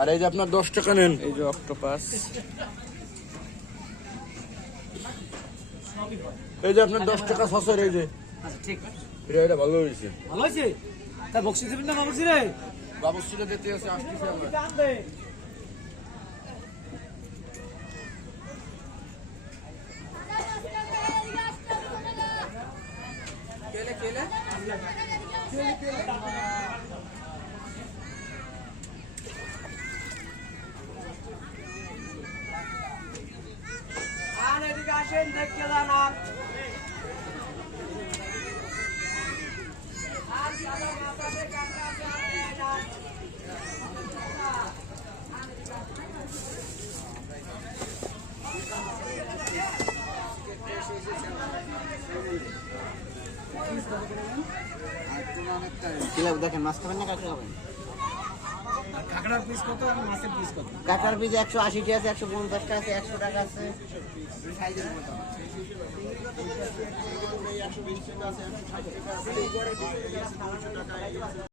আর এই যে আপনার 10 টাকা নেন, এই যে অক্টোপাস, এই যে আপনার 10 টাকা সসের, এই যে আচ্ছা ঠিক এটা ভালো হয়েছে। ভালো হয়েছে। তা বক্সি দেবেন না বাবুজি রে? বাবুর্চিটা দিতে আছে, আসতেছে আমার। এদিকে আসেন, দেখতে যান। দেখেন মাছ খাবেন না কাঁকড়া খাবেন? কাঁকড়ার পিস কত আর মাছের পিস কত? কাঁকড়ার পিস 180 টাকা আছে, 150 টাকা আছে, 100 টাকা আছে।